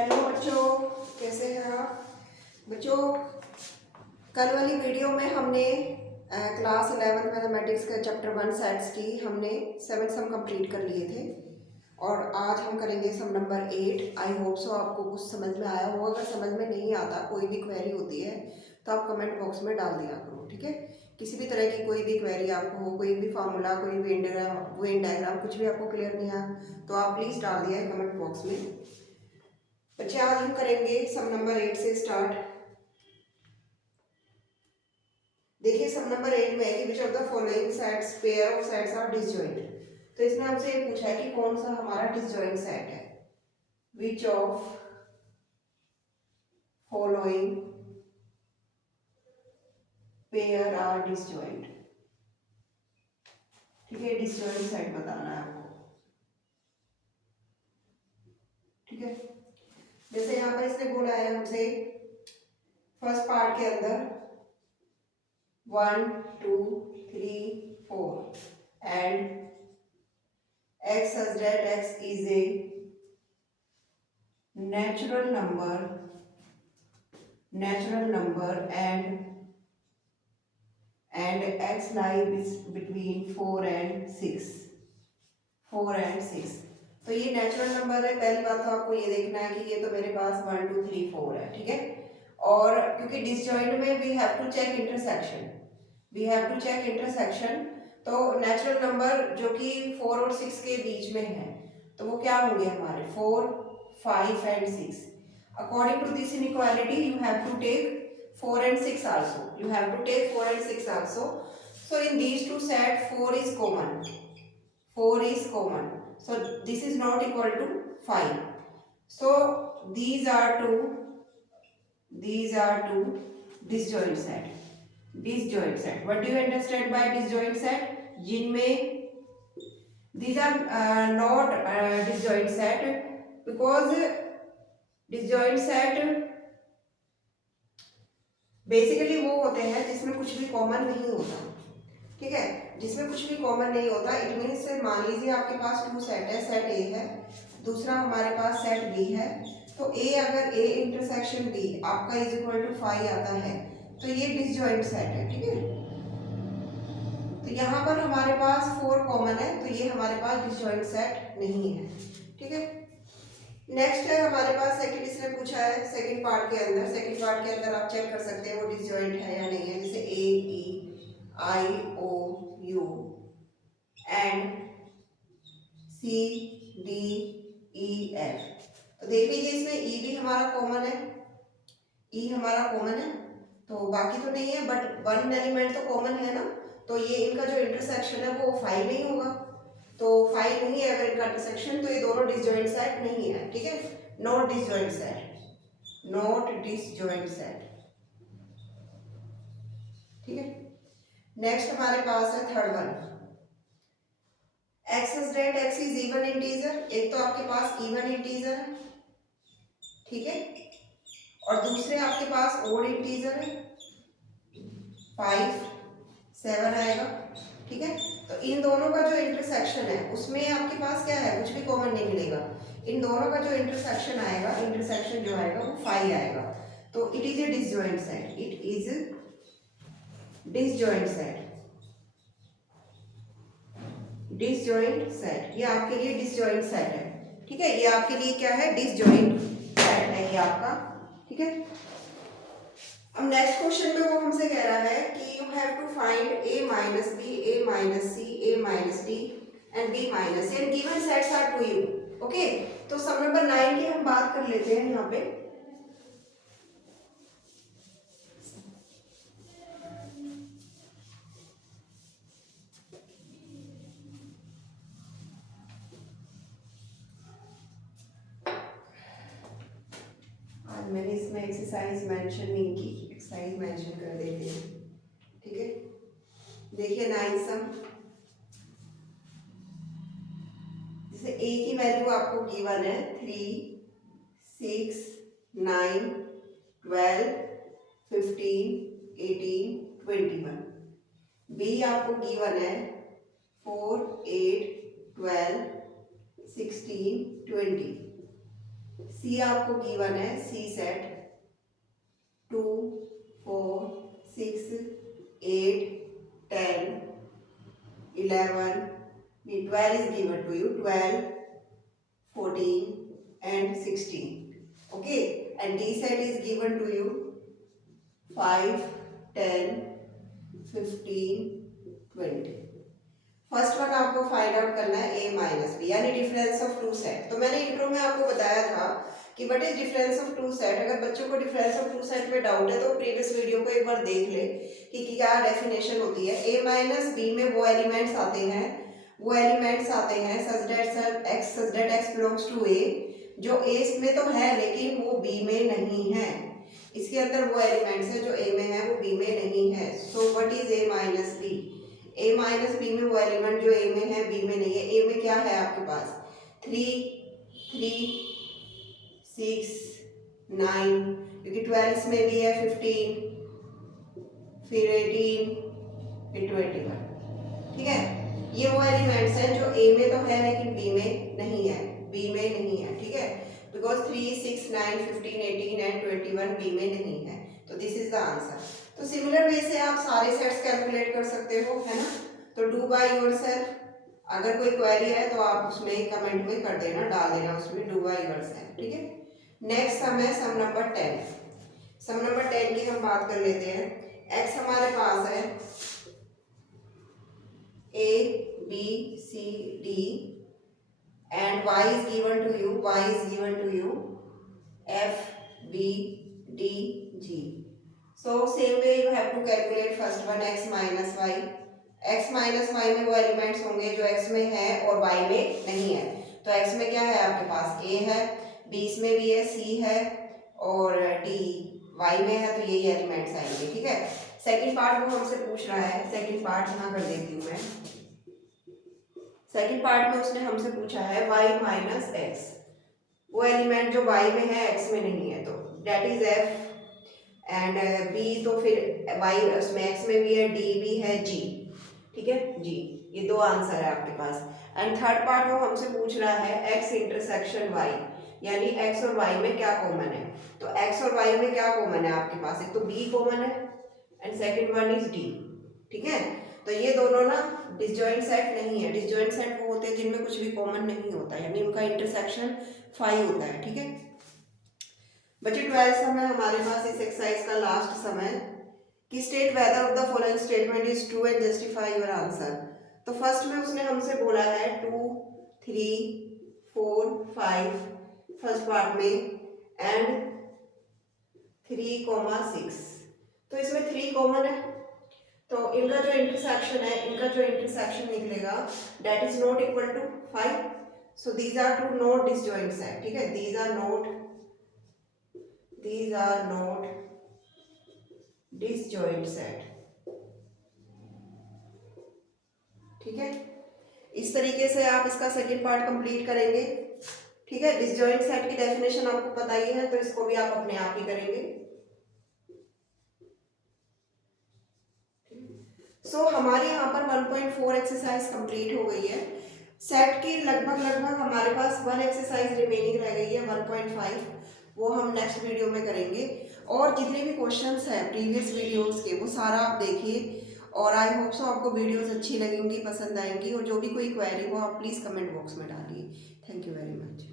Hello बच्चों, कैसे हैं आप बच्चों। कल वाली वीडियो में हमने क्लास 11th मैथमेटिक्स का चैप्टर 1 सेट्स की हमने 7 सम कंप्लीट कर लिए थे और आज हम करेंगे सम नंबर 8। आई होप सो आपको कुछ समझ में आया होगा। अगर समझ में नहीं आता, कोई भी क्वेरी होती है तो आप कमेंट बॉक्स में डाल दिया करो, ठीक है। किसी भी तरह की कोई भी क्वेरी आपको हो, कोई भी फार्मूला, कोई वेन डायग्राम कुछ भी आपको क्लियर नहीं आया तो आप प्लीज़ डाल दिया है कमेंट बॉक्स में। बच्चे आज हम करेंगे सम नंबर 8 से स्टार्ट। देखिए सम नंबर 8 में है कि which of the following sets pair of sets are disjoint. तो इसमें हमसे ये पूछा है कि कौन सा हमारा डिसजॉइंट सेट है। Which of following pair are disjoint. ठीक है, डिसजॉइंट सेट बताना है आपको, ठीक है। जैसे यहाँ पर इसने बोला है हमसे फर्स्ट पार्ट के अंदर 1 2 3 4 and x such that x is a natural number and x lies between 4 and 6। तो ये नेचुरल नंबर है। पहली बात तो आपको ये देखना है कि ये तो मेरे पास 1 2 3 4 है, ठीक है। और क्योंकि डिसजॉइंट में we have to check intersection, तो नेचुरल नंबर जो कि 4 और 6 के बीच में है तो वो क्या होंगे हमारे 4 5 and 6। According to this inequality you have to take 4 and 6 also. You have to take 4 and 6 also. So in these two set 4 is common. 4 is common. So this is not equal to 5. So these are two disjoint set. What do you understand by disjoint set? जिनमें these are not disjoint set because disjoint set basically वो होते हैं जिसमें कुछ भी common नहीं होता, ठीक है। जिसमें कुछ भी कॉमन नहीं होता इट मीन्स मान लीजिए आपके पास 2 सेट है, सेट ए है, दूसरा हमारे पास सेट बी है। तो ए अगर ए इंटरसेक्शन बी आपका इज इक्वल टू 5 आता है तो ये डिसजॉइंट सेट है, ठीक है। तो यहाँ पर हमारे पास 4 कॉमन है तो ये हमारे पास डिसजॉइंट सेट नहीं है, ठीक है। नेक्स्ट है हमारे पास सेकंड, इसने पूछा है सेकंड पार्ट के अंदर आप चेक कर सकते हैं वो डिसजॉइंट है या नहीं है। जैसे A E I O U and C D E F. तो देख लीजिए इसमें ई भी हमारा कॉमन है, तो बाकी तो नहीं है बट वन एलिमेंट तो कॉमन है ना। तो ये इनका जो इंटरसेक्शन है वो 5 नहीं होगा, तो 5 नहीं है अगर इनका इंटरसेक्शन, तो ये दोनों डिसजॉइंट सेट नहीं है, ठीक है। नॉट डिसजॉइंट सेट, ठीक है। नेक्स्ट हमारे पास है third one, x is that x is even integer. एक तो आपके पास इवन इंटीजर है, ठीक है, और दूसरे आपके पास ओड इंटीजर है, 5 7 आएगा, ठीक है। तो इन दोनों का जो इंटरसेक्शन है उसमें आपके पास क्या है, कुछ भी कॉमन नहीं मिलेगा। इन दोनों का जो इंटरसेक्शन जो आएगा वो 5 आएगा। तो it is a disjoint set, ये आपके लिए डिसजॉइंट सेट है, ठीक है। ये आपके लिए क्या है, डिसजॉइंट सेट है ये आपका, ठीक है। अब नेक्स्ट क्वेश्चन में वो हमसे कह रहा है कि you have to find a minus B, a minus C, a minus D and b minus c and given sets are to you. Okay, तो सम नंबर 9 की हम बात कर लेते हैं यहाँ पे। आज मैंने इसमें एक्सरसाइज मेंशन नहीं की, एक्सरसाइज मेंशन कर देते हैं, ठीक है। देखिए 9 सम, जैसे a की वैल्यू आपको गिवन है 3 6 9 12 15 18 21। b आपको गिवन है 4 8 12 16 20। सी आपको गिवन है, सी set 2 4 6 8 10 11, 12 is given to you, 12 14 and 16. Okay, and D set is given to you 5 10 15 20. First one आपको फाइंड आउट करना है ए माइनस बी, यानी डिफरेंस ऑफ टू सेट। तो मैंने इंट्रो में आपको बताया था कि what is difference of two set. अगर बच्चों को डिफरेंस ऑफ टू सेट में डाउट है तो प्रीवियस वीडियो को एक बार देख ले कि क्या डेफिनेशन होती है। ए माइनस बी में वो एलिमेंट्स आते हैं such that x belongs to A, जो ए में तो है लेकिन वो बी में नहीं है। इसके अंदर वो एलिमेंट्स है जो ए में है वो बी में नहीं है। So what is A minus B? A minus B में वो एलिमेंट जो ए में है बी में नहीं है। ए में क्या है आपके पास 3 3 6 9, क्योंकि 12 इसमें भी है, 15 फिर 18 फिर 21। ठीक है, ये वो एलिमेंट्स हैं जो ए में तो है लेकिन बी में नहीं है, ठीक है, बिकॉज 3 6 9 15 18 एंड 21 बी में नहीं है। तो दिस इज द आंसर। तो सिमिलर वे से आप सारे सेट्स कैलकुलेट कर सकते हो, है ना। तो डू बाय योरसेल्फ। अगर कोई क्वेरी है तो आप उसमें कमेंट में कर देना, डाल देना उसमें डू बाय योरसेल्फ। ठीक है, नेक्स्ट सम है सम नंबर 10। सम नंबर 10 की हम बात कर लेते हैं। एक्स हमारे पास है A B C D and y is given to you F B D G. So same way you have to calculate first one x minus y में वो एलिमेंट्स होंगे जो x में है और y में नहीं है। तो x में क्या है आपके पास a है, b में भी है, c है और d y में है, तो यही एलिमेंट्स आएंगे। ठीक है, सेकंड पार्ट वो हमसे पूछ रहा है, सेकंड पार्ट यहाँ कर देती हूँ मैं। सेकंड पार्ट में उसने हमसे पूछा है y माइनस एक्स, वो एलिमेंट जो y में है x में नहीं है, तो that is f and b, तो फिर y उसमें x में भी है, d भी है, g। ठीक है जी, ये दो आंसर है आपके पास। एंड थर्ड पार्ट वो हमसे पूछ रहा है x इंटरसेक्शन y, यानी x और y में क्या कॉमन है। तो x और y में क्या कॉमन है आपके पास, एक तो b कॉमन है and second one is d। ठीक है, तो ये दोनों ना डिसजॉइंट सेट नहीं है। डिसजॉइंट सेट वो होते हैं जिनमें कुछ भी कॉमन नहीं होता, यानी उनका इंटरसेक्शन 5 होता है। ठीक है बच्चे, 12 सम है हमारे पास इस एक्सरसाइज का लास्ट सम है कि state whether of the following statement is true and justify your answer. तो फर्स्ट में उसने हमसे बोला है 2 3 4 5 फर्स्ट पार्ट में एंड 3, 6। तो इसमें 3 कॉमन है, तो इनका जो इंटरसेक्शन निकलेगा that is not equal to 5। So these are two not disjoint set. ठीक है, these are not disjoint set. ठीक है, इस तरीके से आप इसका सेकंड पार्ट कंप्लीट करेंगे। ठीक है, डिसजॉइंट सेट की डेफिनेशन आपको पता ही है, तो इसको भी आप अपने आप ही करेंगे। सो हमारे यहाँ पर 1.4 एक्सरसाइज कंप्लीट हो गई है। सेट की लगभग हमारे पास 1 एक्सरसाइज रिमेनिंग रह गई है 1.5, वो हम नेक्स्ट वीडियो में करेंगे। और जितने भी क्वेश्चंस हैं प्रीवियस वीडियोस के वो सारा आप देखिए, और आई होप सो आपको वीडियोस अच्छी लगेंगी, पसंद आएंगी, और जो भी कोई क्वेरी हो आप प्लीज़ कमेंट बॉक्स में डालिए। Thank you very much.